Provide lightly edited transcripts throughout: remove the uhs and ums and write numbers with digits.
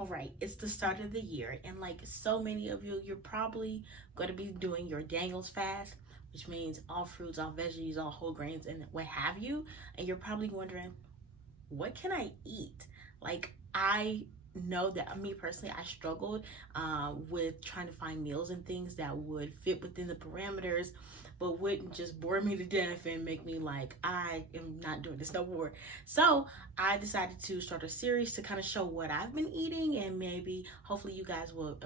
All right, it's the start of the year, and like so many of you, you're probably going to be doing your Daniel's fast, which means all fruits, all veggies, all whole grains, and what have you. And you're probably wondering, what can I eat? Like, I know that me personally, I struggled with trying to find meals and things that would fit within the parameters, but wouldn't just bore me to death and make me like, I am not doing this no more. So I decided to start a series to kind of show what I've been eating, and maybe hopefully you guys will,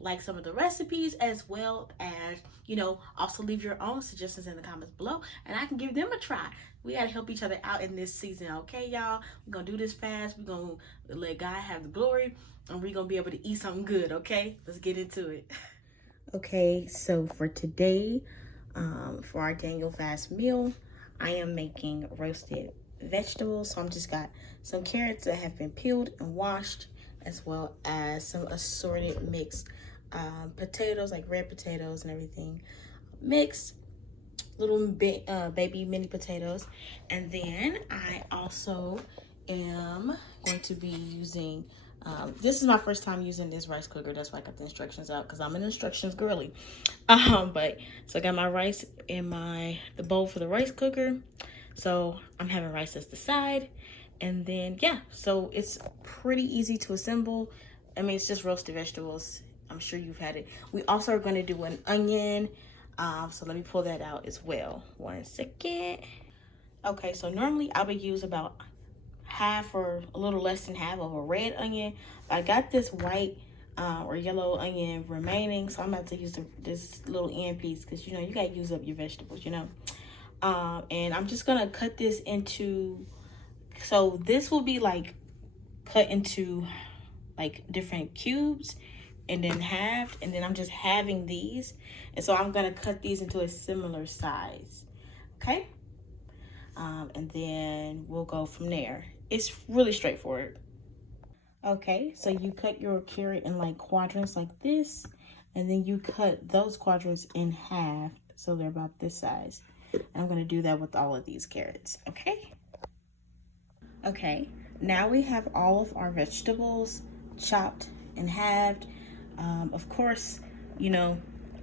like some of the recipes, as well as, also leave your own suggestions in the comments below and I can give them a try. We got to help each other out in this season, okay, y'all? We're going to do this fast. We're going to let God have the glory, and we're going to be able to eat something good, okay? Let's get into it. Okay, so for today, for our Daniel fast meal, I am making roasted vegetables. So I'm just got some carrots that have been peeled and washed, as well as some assorted mixed potatoes, like red potatoes and everything mixed, little baby mini potatoes. And then I also am going to be using this is my first time using this rice cooker. That's why I got the instructions out, because I'm an instructions girly. But so I got my rice in the bowl for the rice cooker. So I'm having rice as the side. And then, yeah, so it's pretty easy to assemble. I mean, it's just roasted vegetables. I'm sure you've had it. We also are going to do an onion. So let me pull that out as well. 1 second. Okay, so normally I would use about half or a little less than half of a red onion. But I got this white or yellow onion remaining, so I'm about to use this little end piece, because, you got to use up your vegetables, and I'm just going to cut this into... So this will be like cut into like different cubes and then halved, and then I'm just halving these. And so I'm gonna cut these into a similar size, okay? And then we'll go from there. It's really straightforward. Okay, so you cut your carrot in like quadrants like this, and then you cut those quadrants in half, so they're about this size. And I'm gonna do that with all of these carrots, okay? Okay, now we have all of our vegetables chopped and halved. Of course,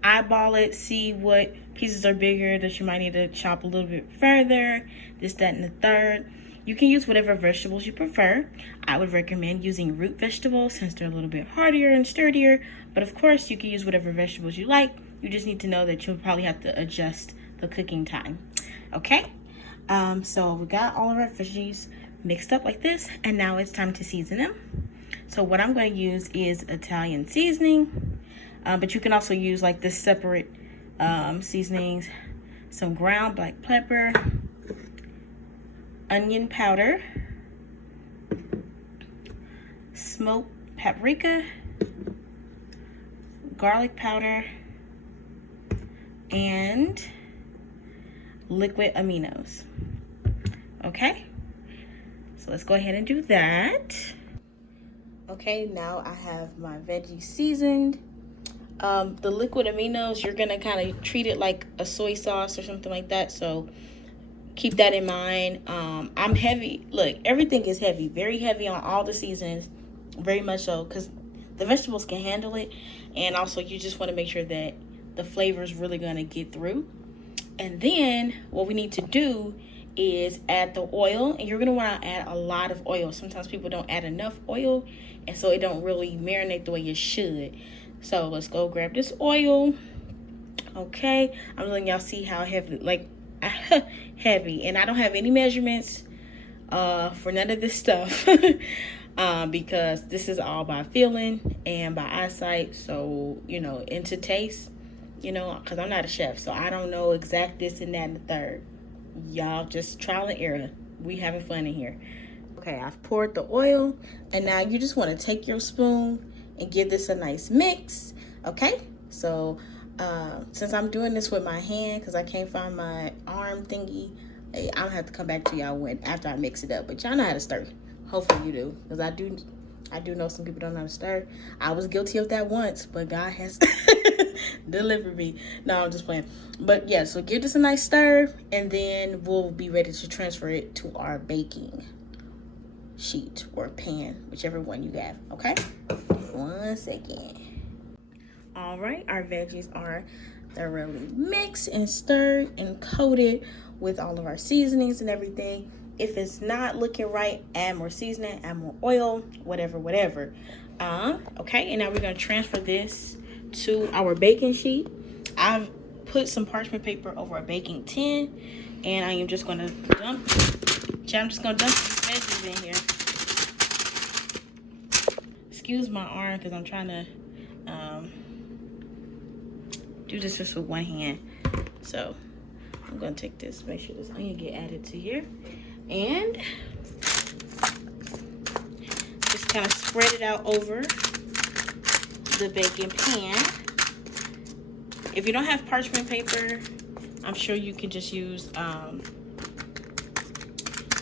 eyeball it, see what pieces are bigger that you might need to chop a little bit further, this, that, and the third. You can use whatever vegetables you prefer. I would recommend using root vegetables since they're a little bit hardier and sturdier, but of course you can use whatever vegetables you like. You just need to know that you'll probably have to adjust the cooking time, okay? So we got all of our veggies mixed up like this, and now it's time to season them. So what I'm going to use is Italian seasoning, but you can also use like this separate seasonings, some ground black pepper, onion powder, smoked paprika, garlic powder, and liquid aminos. Okay, so let's go ahead and do that. Okay, now I have my veggies seasoned. The liquid aminos, you're gonna kind of treat it like a soy sauce or something like that, so keep that in mind. I'm heavy. Look, everything is heavy, very heavy on all the seasons, very much so, because the vegetables can handle it, and also you just want to make sure that the flavor is really going to get through. And then what we need to do is add the oil, and you're going to want to add a lot of oil. Sometimes people don't add enough oil, and so it don't really marinate the way it should. So let's go grab this oil. Okay, I'm letting y'all see how heavy, like heavy, and I don't have any measurements for none of this stuff because this is all by feeling and by eyesight. So into taste, because I'm not a chef, so I don't know exact this and that and the third. Y'all just trial and error. We having fun in here. Okay, I've poured the oil, and now you just want to take your spoon and give this a nice mix. Okay, so since I'm doing this with my hand because I can't find my arm thingy, I'm gonna have to come back to y'all after I mix it up. But y'all know how to stir. Hopefully you do, because I do know some people don't know how to stir. I was guilty of that once, but God has delivered me. No, I'm just playing. But yeah, so give this a nice stir, and then we'll be ready to transfer it to our baking. sheet or pan, whichever one you have, okay? 1 second. All right, our veggies are thoroughly mixed and stirred and coated with all of our seasonings and everything. If it's not looking right, add more seasoning, add more oil, whatever. Okay, and now we're gonna transfer this to our baking sheet. I've put some parchment paper over a baking tin, and I am just gonna dump these veggies in here. Excuse my arm because I'm trying to do this just with one hand. So I'm gonna take this, make sure this onion get added to here, and just kind of spread it out over the baking pan. If you don't have parchment paper, I'm sure you can just use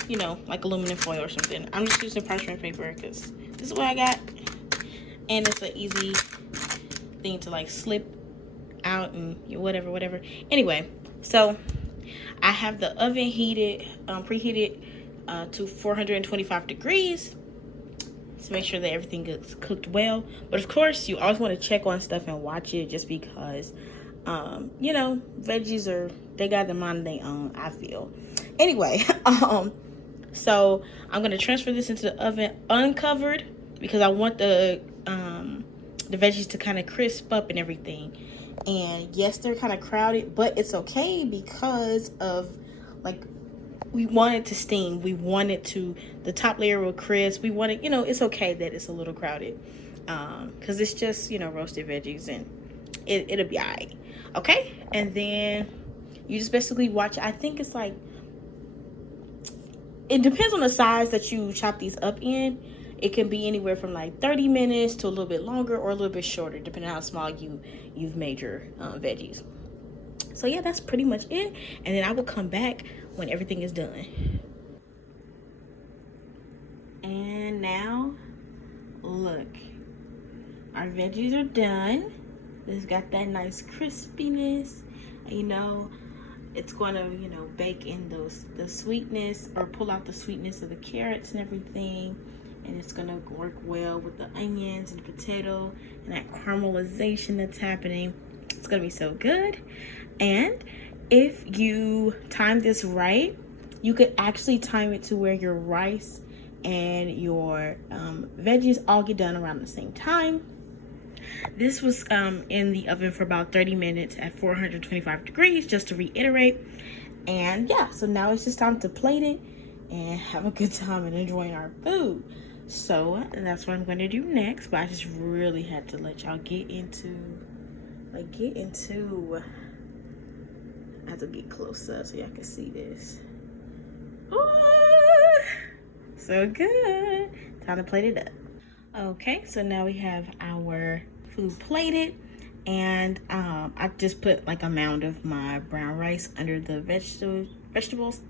you know, like aluminum foil or something. I'm just using parchment paper because this is what I got, and it's an easy thing to like slip out and whatever. Anyway, so I have the oven heated, preheated to 425 degrees to make sure that everything gets cooked well. But of course, you always want to check on stuff and watch it, just because you know, veggies they got their mind they own, I feel. Anyway, so I'm gonna transfer this into the oven uncovered because I want the veggies to kind of crisp up and everything. And yes, they're kind of crowded, but it's okay because of, like, we want it to steam. We want it to, the top layer will crisp. We want it, you know, it's okay that it's a little crowded because it's just, you know, roasted veggies, and it'll be all right. Okay, and then you just basically watch. I think it's like, it depends on the size that you chop these up in. It can be anywhere from like 30 minutes to a little bit longer or a little bit shorter, depending on how small you've made your veggies. So yeah, that's pretty much it. And then I will come back when everything is done. And now, look, our veggies are done. It's got that nice crispiness. And, you know, it's going to, you know, bake in the sweetness, or pull out the sweetness of the carrots and everything. And it's gonna work well with the onions and the potato and that caramelization that's happening. It's gonna be so good. And if you time this right, you could actually time it to where your rice and your veggies all get done around the same time. This was in the oven for about 30 minutes at 425 degrees, just to reiterate. And yeah, so now it's just time to plate it and have a good time and enjoying our food. So that's what I'm going to do next, but I just really had to let y'all get into, I have to get closer so y'all can see this. Ooh, so good. Time to plate it up. Okay, so now we have our food plated, and I just put like a mound of my brown rice under the vegetables.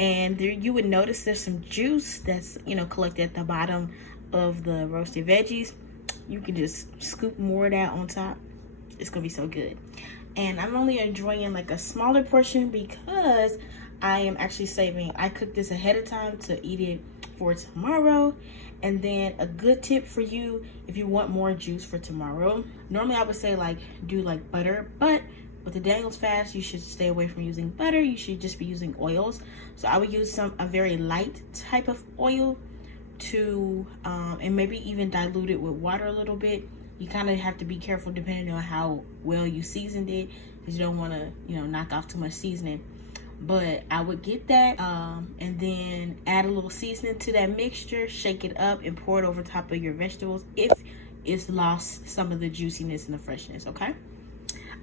And there, you would notice there's some juice that's, you know, collected at the bottom of the roasted veggies. You can just scoop more of that on top. It's gonna be so good. And I'm only enjoying like a smaller portion because I am actually saving. I cooked this ahead of time to eat it for tomorrow. And then a good tip for you, if you want more juice for tomorrow, normally I would say like do like butter, but with the Daniel's fast, you should stay away from using butter. You should just be using oils. So I would use a very light type of oil to, and maybe even dilute it with water a little bit. You kind of have to be careful depending on how well you seasoned it, because you don't want to, you know, knock off too much seasoning. But I would get that and then add a little seasoning to that mixture, shake it up, and pour it over top of your vegetables if it's lost some of the juiciness and the freshness, okay?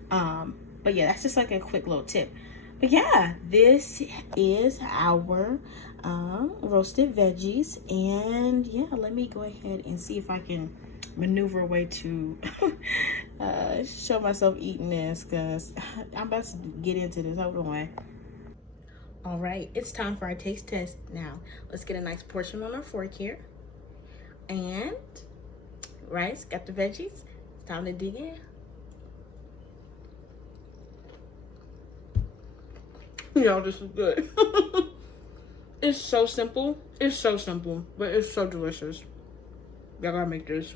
But yeah, that's just like a quick little tip. But yeah, this is our roasted veggies. And yeah, let me go ahead and see if I can maneuver a way to show myself eating this, because I'm about to get into this. Hold on. All right, it's time for our taste test now. Let's get a nice portion on our fork here. And rice, got the veggies. It's time to dig in. Y'all, this is good. It's so simple. It's so simple, but it's so delicious. Y'all gotta make this.